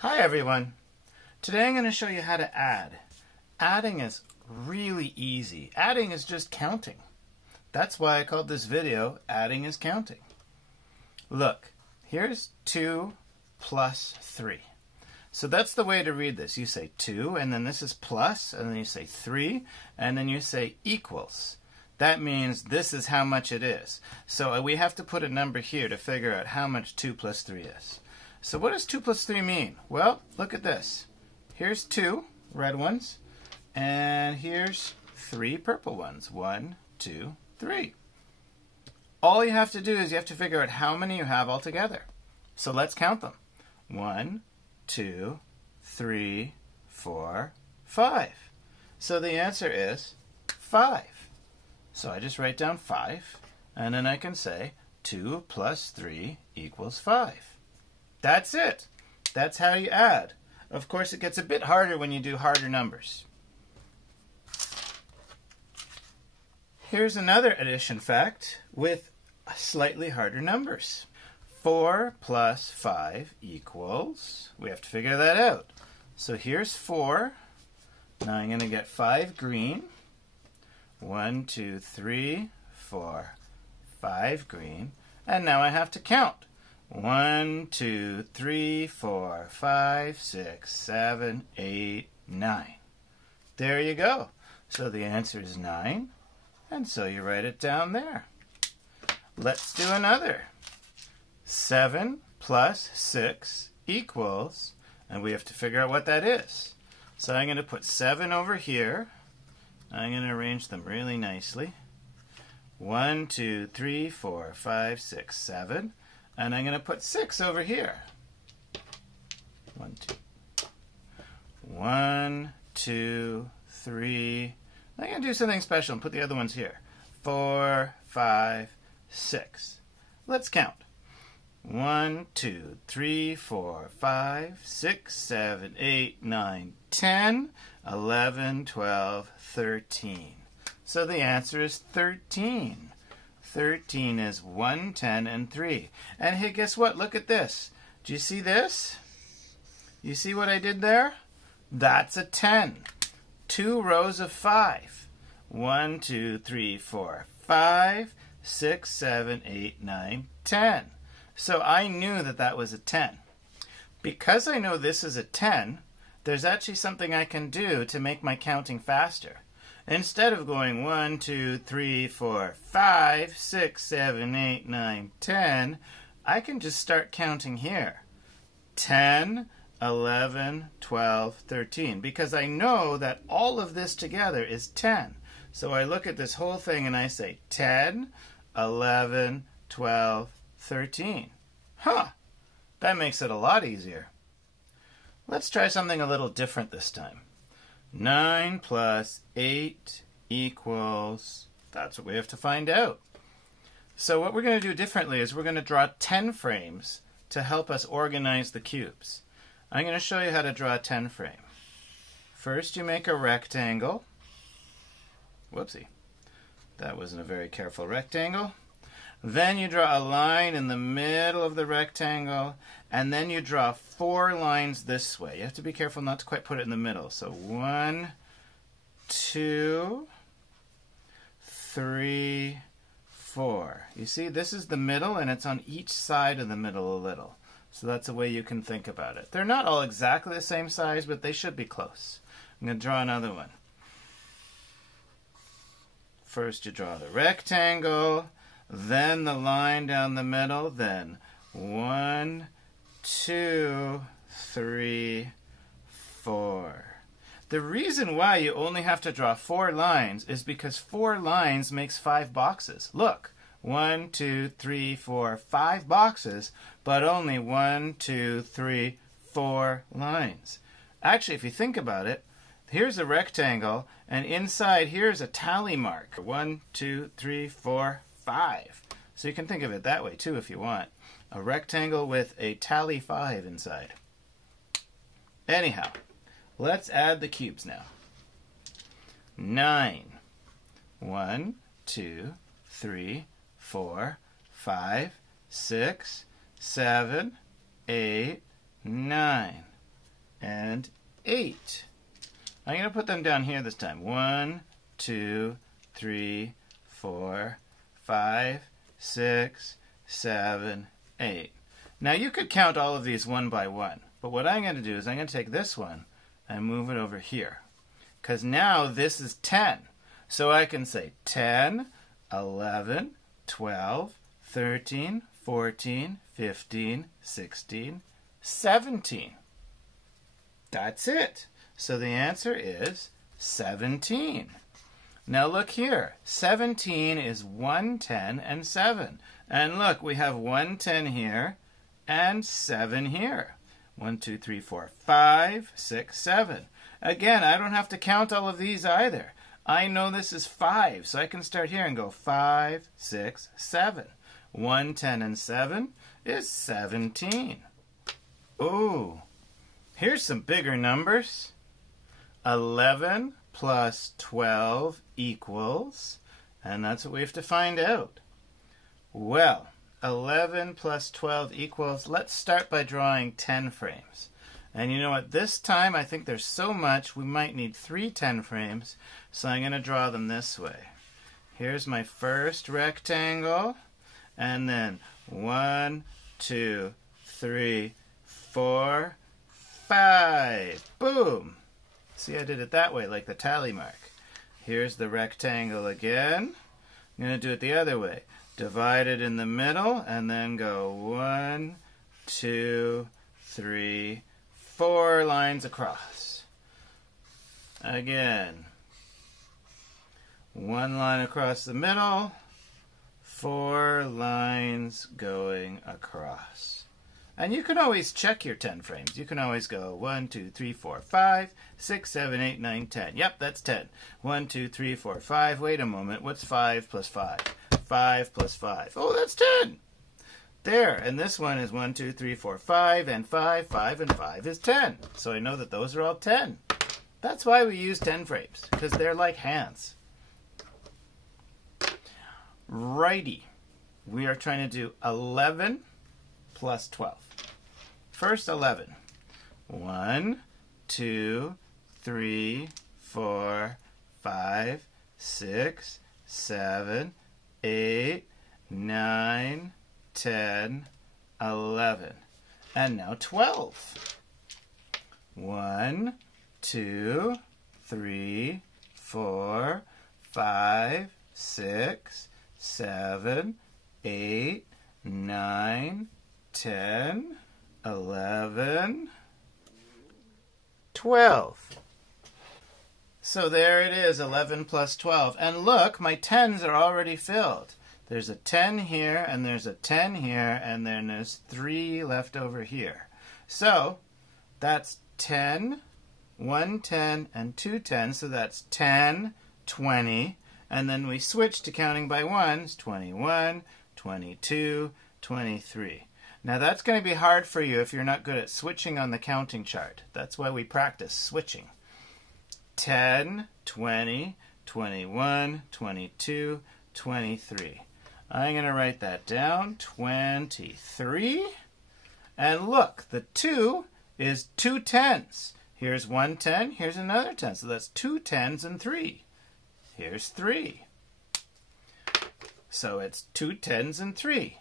Hi everyone. Today I'm going to show you how to add. Adding is really easy. Adding is just counting. That's why I called this video Adding is Counting. Look, here's 2 plus 3. So that's the way to read this. You say 2 and then this is plus and then you say 3 and then you say equals. That means this is how much it is. So we have to put a number here to figure out how much 2 plus 3 is. So what does 2 plus 3 mean? Well, look at this. Here's 2 red ones, and here's 3 purple ones. 1, 2, 3. All you have to do is you have to figure out how many you have altogether. So let's count them. 1, 2, 3, 4, 5. So the answer is 5. So I just write down 5, and then I can say 2 plus 3 equals 5. That's it. That's how you add. Of course, it gets a bit harder when you do harder numbers. Here's another addition fact with slightly harder numbers. 4 plus 5 equals, we have to figure that out. So here's 4. Now I'm going to get 5 green. 1, 2, 3, 4, 5 green. And now I have to count. 1, 2, 3, 4, 5, 6, 7, 8, 9. There you go. So the answer is 9. And so you write it down there. Let's do another. 7 plus 6 equals, and we have to figure out what that is. So I'm going to put 7 over here. I'm going to arrange them really nicely. 1, 2, 3, 4, 5, 6, 7. And I'm going to put 6 over here. 1, 2. 1, 2, 3. I'm going to do something special and put the other ones here. 4, 5, 6. Let's count. 1, 2, 3, 4, 5, 6, 7, 8, 9, 10, 11, 12, 13. So the answer is 13. 13 is 1, 10, and 3. And hey, guess what? Look at this. Do you see this? You see what I did there? That's a 10. 2 rows of 5. 1, 2, 3, 4, 5, 6, 7, 8, 9, 10. So I knew that that was a 10. Because I know this is a 10, there's actually something I can do to make my counting faster. Instead of going 1, 2, 3, 4, 5, 6, 7, 8, 9, 10, I can just start counting here. 10, 11, 12, 13. Because I know that all of this together is 10. So I look at this whole thing and I say 10, 11, 12, 13. Huh! That makes it a lot easier. Let's try something a little different this time. 9 plus 8 equals, that's what we have to find out. So what we're going to do differently is we're going to draw 10 frames to help us organize the cubes. I'm going to show you how to draw a 10 frame. First you make a rectangle. Whoopsie. That wasn't a very careful rectangle. Then you draw a line in the middle of the rectangle, and then you draw 4 lines this way. You have to be careful not to quite put it in the middle. So 1, 2, 3, 4. You see, this is the middle, and it's on each side of the middle a little. So that's a way you can think about it. They're not all exactly the same size, but they should be close. I'm going to draw another one. First you draw the rectangle, then the line down the middle, then 1, 2, 3, 4. The reason why you only have to draw 4 lines is because 4 lines makes 5 boxes. Look, 1, 2, 3, 4, 5 boxes, but only 1, 2, 3, 4 lines. Actually, if you think about it, here's a rectangle, and inside here's a tally mark. 1, 2, 3, 4, 5. So you can think of it that way too if you want. A rectangle with a tally 5 inside. Anyhow, let's add the cubes now. 9. 1, 2, 3, 4, 5, 6, 7, 8, 9. and 8. I'm going to put them down here this time. 1, 2, 3, 4, 5, 6, 7, 8. Now you could count all of these one by one, but what I'm going to do is I'm going to take this one and move it over here, because now this is 10. So I can say 10, 11, 12, 13, 14, 15, 16, 17. That's it. So the answer is 17. Now look here. 17 is 1, 10, and 7. And look, we have 1 10 here and 7 here. 1, 2, 3, 4, 5, 6, 7. Again, I don't have to count all of these either. I know this is 5, so I can start here and go 5, 6, 7. 1, 10, and 7 is 17. Ooh, here's some bigger numbers. 11 plus 12 equals, and that's what we have to find out. Well, 11 plus 12 equals, let's start by drawing 10 frames. And you know what, this time I think there's so much we might need 3 10 frames, so I'm going to draw them this way. Here's my first rectangle, and then 1, 2, 3, 4, 5. Boom! See, I did it that way, like the tally mark. Here's the rectangle again. I'm going to do it the other way. Divide it in the middle, and then go 1, 2, 3, 4 lines across. Again, 1 line across the middle, 4 lines going across. And you can always check your 10 frames. You can always go 1, 2, 3, 4, 5, 6, 7, 8, 9, 10. Yep, that's 10. 1, 2, 3, 4, 5. Wait a moment. What's 5 plus 5? 5 plus 5. Oh, that's 10. There. And this one is 1, 2, 3, 4, 5, and 5. 5 and 5 is 10. So I know that those are all 10. That's why we use 10 frames, because they're like hands. Righty. We are trying to do 11 plus 12. First 11. 1, 2, 3, 4, 5, 6, 7, 8, 9, 10, 11. And now 12. 1, 2, 3, 4, 5, 6, 7, 8, 9, 10, 11, 12. So there it is, 11 plus 12. And look, my 10s are already filled. There's a 10 here, and there's a 10 here, and then there's 3 left over here. So that's 10, 1 10, and 2 10. So that's 10, 20. And then we switch to counting by ones, 21, 22, 23. Now that's going to be hard for you if you're not good at switching on the counting chart. That's why we practice switching. 10, 20, 21, 22, 23. I'm going to write that down, 23. And look, the 2 is 2 10s. Here's 1 10, here's another 10. So that's 2 10s and 3. Here's 3. So it's 2 10s and 3.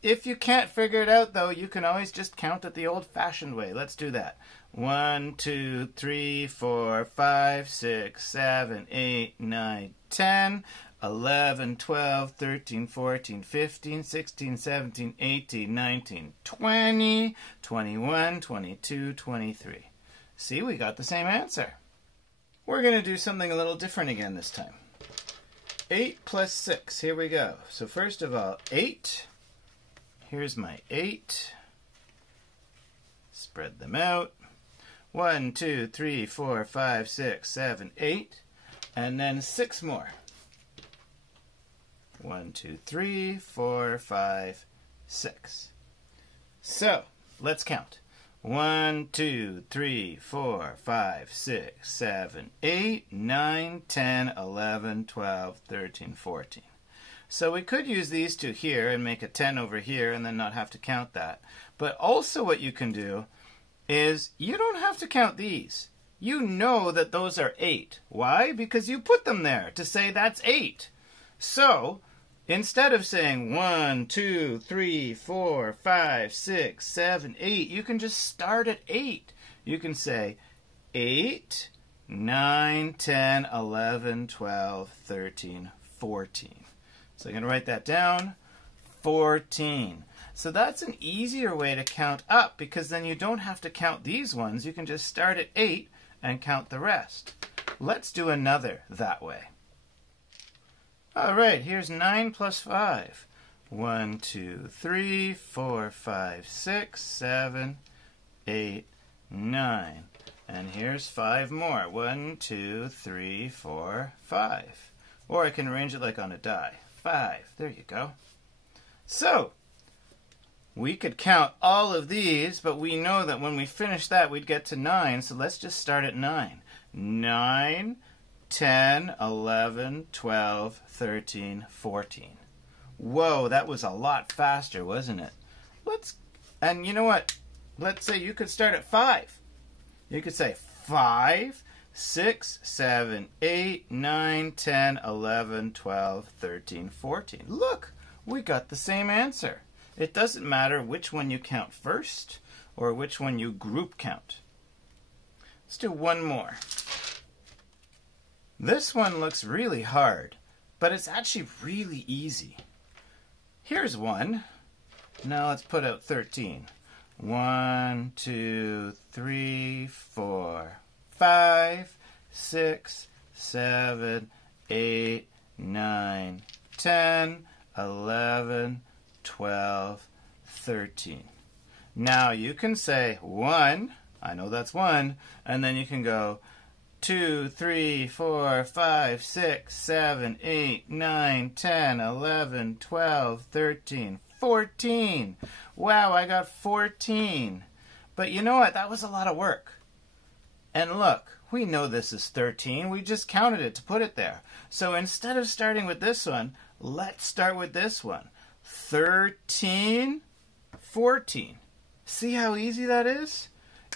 If you can't figure it out, though, you can always just count it the old-fashioned way. Let's do that. 1, 2, 3, 4, 5, 6, 7, 8, 9, 10, 11, 12, 13, 14, 15, 16, 17, 18, 19, 20, 21, 22, 23. See, we got the same answer. We're going to do something a little different again this time. 8 plus 6. Here we go. So first of all, 8. Here's my 8. Spread them out. 1, 2, 3, 4, 5, 6, 7, 8. And then 6 more. 1, 2, 3, 4, 5, 6. So, let's count. 1, 2, 3, 4, 5, 6, 7, 8, 9, 10, 11, 12, 13, 14. So we could use these two here and make a 10 over here and then not have to count that. But also what you can do is you don't have to count these. You know that those are 8. Why? Because you put them there to say that's 8. So, instead of saying 1, 2, 3, 4, 5, 6, 7, 8, you can just start at 8. You can say 8, 9, 10, 11, 12, 13, 14. So I'm going to write that down. 14. So that's an easier way to count up, because then you don't have to count these ones. You can just start at 8 and count the rest. Let's do another that way. All right, here's 9 plus 5. 1, 2, 3, 4, 5, 6, 7, 8, 9. And here's 5 more. 1, 2, 3, 4, 5. Or I can arrange it like on a die. 5. There you go. So, we could count all of these, but we know that when we finish that, we'd get to 9. So let's just start at 9. 9, 10, 11, 12, 13, 14. Whoa, that was a lot faster, wasn't it? And you know what? Let's say you could start at 5. You could say 5, 6, 7, 8, 9, 10, 11, 12, 13, 14. Look, we got the same answer. It doesn't matter which one you count first or which one you group count. Let's do one more. This one looks really hard, but it's actually really easy. Here's one. Now let's put out 13. 1, 2, 3, 4, 5, 6, 7, 8, 9, 10, 11, 12, 13. Now you can say 1, I know that's 1, and then you can go 2, 3, 4, 5, 6, 7, 8, 9, 10, 11, 12, 13, 14. Wow, I got 14. But you know what? That was a lot of work. And look, we know this is 13. We just counted it to put it there. So instead of starting with this one, let's start with this one. 13, 14. See how easy that is?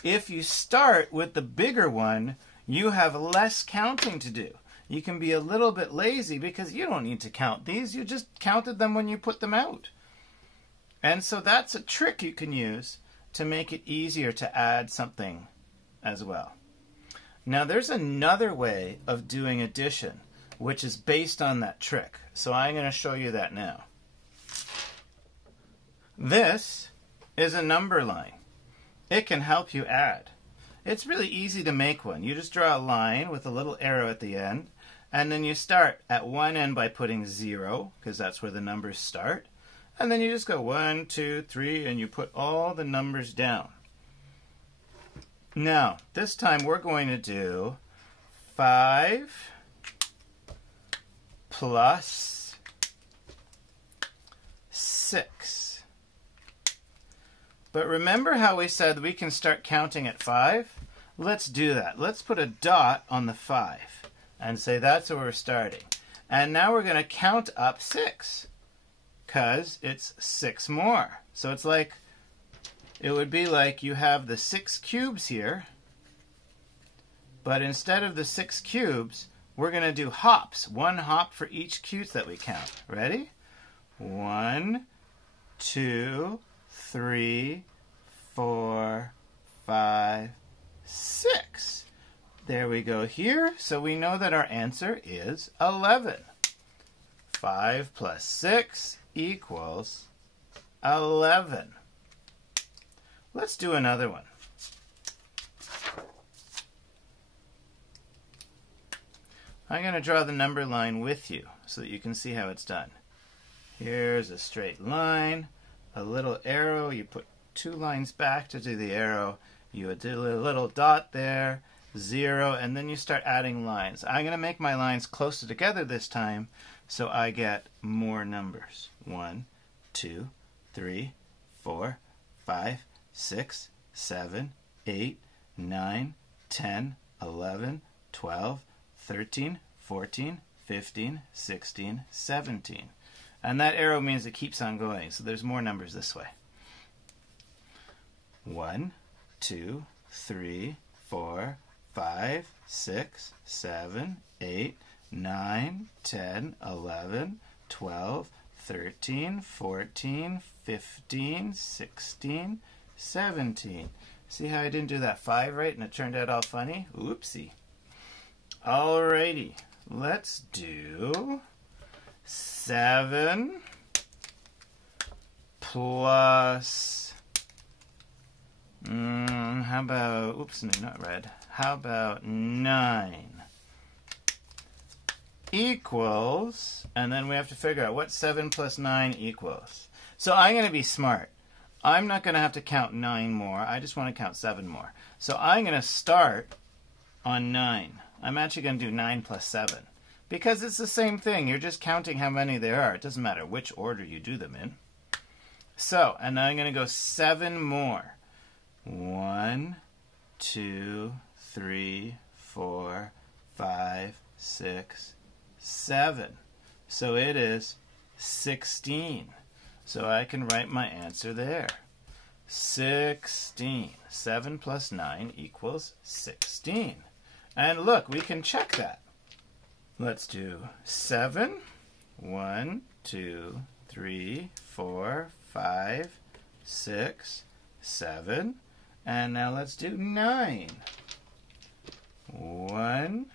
If you start with the bigger one, you have less counting to do. You can be a little bit lazy because you don't need to count these. You just counted them when you put them out. And so that's a trick you can use to make it easier to add something as well. Now there's another way of doing addition, which is based on that trick. So I'm going to show you that now. This is a number line. It can help you add. It's really easy to make one. You just draw a line with a little arrow at the end, and then you start at one end by putting 0, because that's where the numbers start. And then you just go 1, 2, 3, and you put all the numbers down. Now, this time we're going to do 5 plus 6. But remember how we said we can start counting at 5? Let's do that. Let's put a dot on the 5 and say that's where we're starting. And now we're going to count up 6 because it's 6 more. So it's like, it would be like you have the 6 cubes here, but instead of the 6 cubes, we're going to do hops. 1 hop for each cube that we count. Ready? 1, 2, 3, 4, 5, 6. There we go here. So we know that our answer is 11. 5 plus 6 equals 11. Let's do another one. I'm going to draw the number line with you so that you can see how it's done. Here's a straight line, a little arrow. You put 2 lines back to do the arrow. You do a little dot there, 0, and then you start adding lines. I'm going to make my lines closer together this time so I get more numbers. 1, 2, 3, 4, 5, 6, 7, 8, 9, 10, 11, 12, 13, 14, 15, 16, 17. And that arrow means it keeps on going, so there's more numbers this way. 1, 2, 3, 4, 5, 6, 7, 8, 9, 10, 11, 12, 13, 14, 15, 16, 17. See how I didn't do that 5 right and it turned out all funny? Oopsie. Alrighty, let's do 7 plus, how about, oops, no, not red. How about 9 equals, and then we have to figure out what 7 plus 9 equals. So I'm going to be smart. I'm not going to have to count 9 more. I just want to count 7 more. So I'm going to start on 9. I'm actually going to do 9 plus 7. Because it's the same thing. You're just counting how many there are. It doesn't matter which order you do them in. So, and I'm going to go 7 more. 1, 2, 3, 4, 5, 6, 7. So it is 16. So I can write my answer there. 16. 7 plus 9 equals 16. And look, we can check that. Let's do 7. 1, 2, 3, 4, 5, 6, 7. And now let's do 9. 1,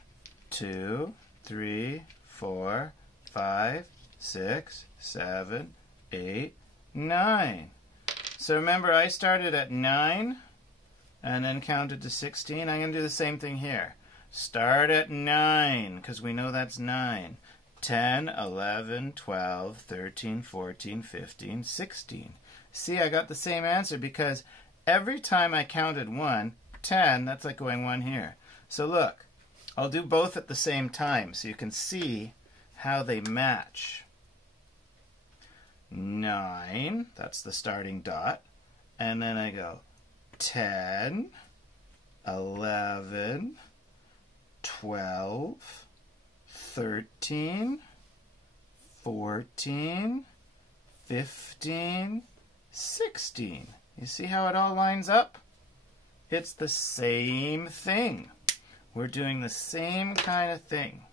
2, 3, 4, 5, 6, 7, 8, 9. So remember, I started at 9 and then counted to 16. I'm going to do the same thing here. Start at 9, because we know that's 9. 10, 11, 12, 13, 14, 15, 16. See, I got the same answer because every time I counted 1, 10, that's like going 1 here. So look, I'll do both at the same time so you can see how they match. 9, that's the starting dot. And then I go 10, 11, 12, 13, 14, 15, 16. You see how it all lines up? It's the same thing. We're doing the same kind of thing.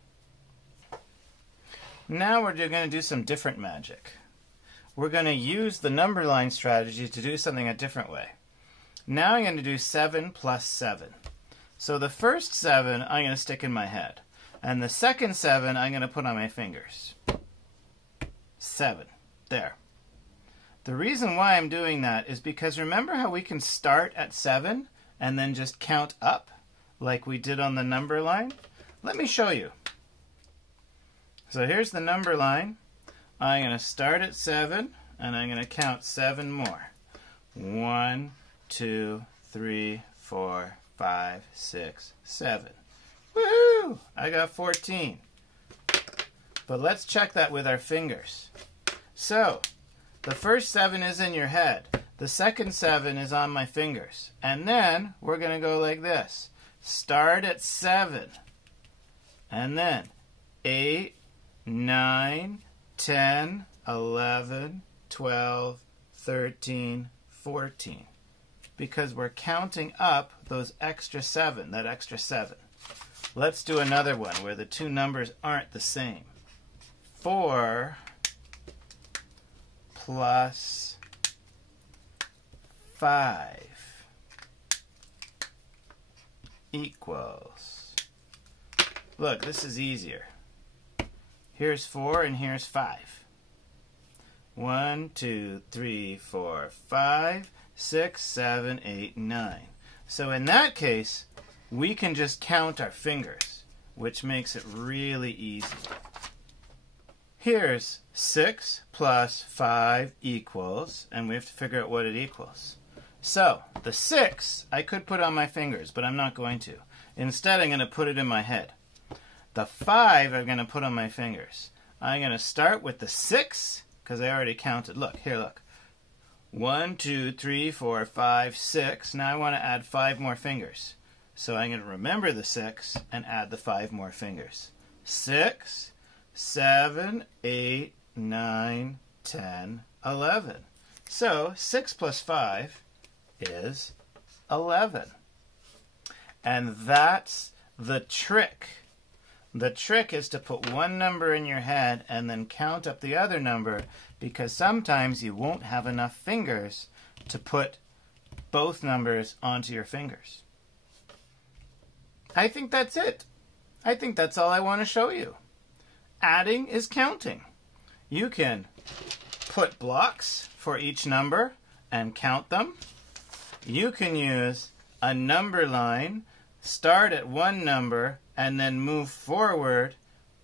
Now we're going to do some different magic. We're going to use the number line strategy to do something a different way. Now I'm going to do 7 plus 7. So the first 7 I'm going to stick in my head. And the second 7 I'm going to put on my fingers. 7. There. The reason why I'm doing that is because remember how we can start at 7 and then just count up like we did on the number line? Let me show you. So here's the number line. I'm going to start at 7 and I'm going to count 7 more. 1, 2, 3, 4, 5, 6, 7. Woohoo! I got 14. But let's check that with our fingers. So, the first 7 is in your head. The second 7 is on my fingers. And then we're going to go like this. Start at 7. And then 8, 9, 10, 11, 12, 13, 14. Because we're counting up those extra 7, that extra 7. Let's do another one where the two numbers aren't the same. 4 plus 5 equals. Look, this is easier. Here's 4 and here's 5. 1, 2, 3, 4, 5, 6, 7, 8, 9. So in that case, we can just count our fingers, which makes it really easy. Here's 6 plus 5 equals, and we have to figure out what it equals. So, the 6 I could put on my fingers, but I'm not going to. Instead, I'm going to put it in my head. The 5 I'm going to put on my fingers. I'm going to start with the 6, because I already counted. Look, here, look. 1, 2, 3, 4, 5, 6. Now I want to add 5 more fingers. So I'm going to remember the 6 and add the 5 more fingers. 6, 7, 8, 9, 10, 11. So 6 plus 5 is 11. And that's the trick. The trick is to put one number in your head and then count up the other number, because sometimes you won't have enough fingers to put both numbers onto your fingers. I think that's it. I think that's all I want to show you. Adding is counting. You can put blocks for each number and count them. You can use a number line, start at one number, and then move forward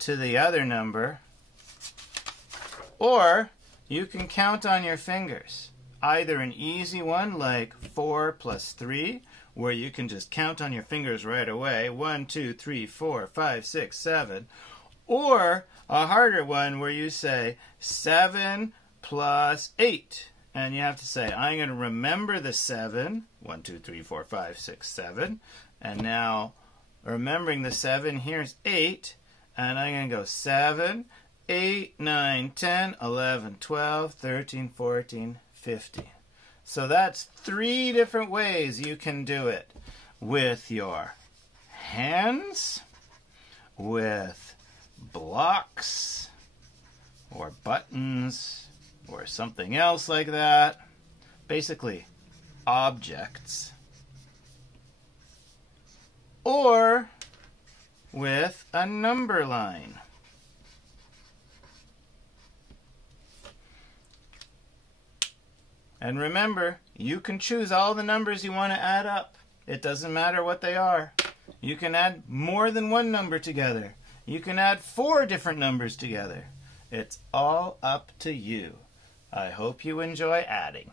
to the other number. Or you can count on your fingers. Either an easy one like 4 plus 3, where you can just count on your fingers right away. 1, 2, 3, 4, 5, 6, 7. Or a harder one where you say 7 plus 8. And you have to say, I'm going to remember the 7. 1, 2, 3, 4, 5, 6, 7. And now, remembering the 7, here's 8. And I'm going to go 7, 8, 9, 10, 11, 12, 13, 14, 15. So that's 3 different ways you can do it. With your hands, with blocks, or buttons, or something else like that. Basically, objects. Or with a number line. And remember, you can choose all the numbers you want to add up. It doesn't matter what they are. You can add more than one number together. You can add 4 different numbers together. It's all up to you. I hope you enjoy adding.